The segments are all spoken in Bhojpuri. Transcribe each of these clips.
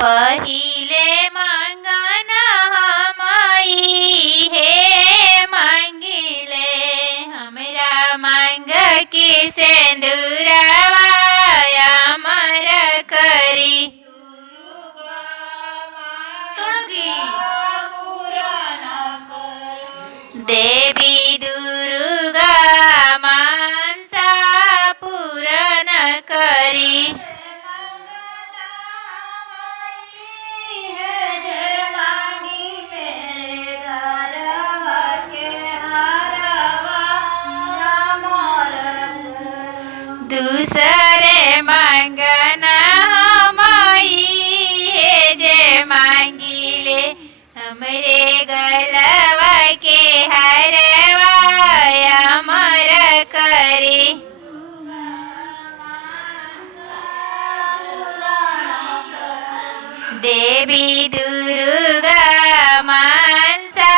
पहिले मांगना हमाई हे मांगिले हमरा मांग के सिंदूरवा अमर करी देवी दुर्गा मानसा पूर्ण करी दूसरे मांगना हमाई हे जे मांगिले हमरे गलवा के हरवा अमर करी देवी दुर्गा मानसा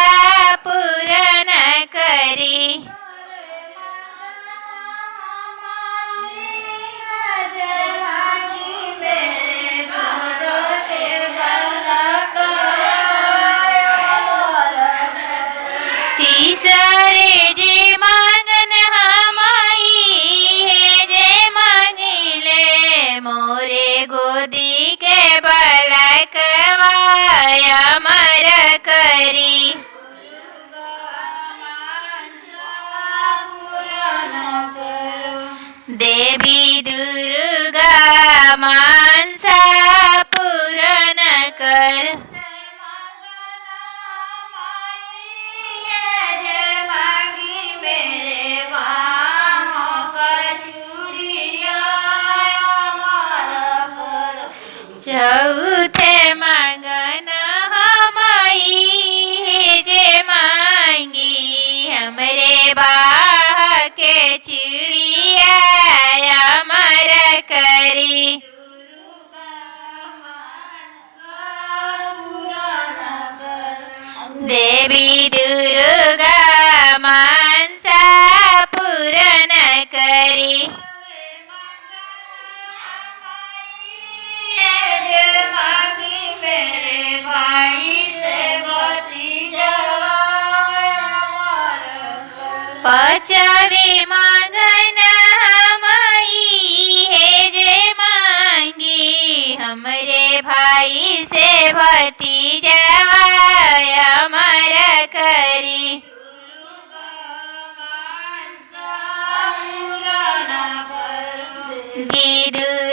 पूर्ण करी तीसरे जे मांगन हमाई हे जे मांगिले मोरे गोदी के बलकवा अमर करी देवी दुर्गा मानसा पूर्ण कर चौथे मांगना हमाई हे जे मांगी हमरे बाह के चिड़िया अमर करी देवी दुर्गा मानसा पूर्ण करी पांचवे मांगना हमाई हे जे मांगी हमरे भाई से भतीजवा अमर करी देवी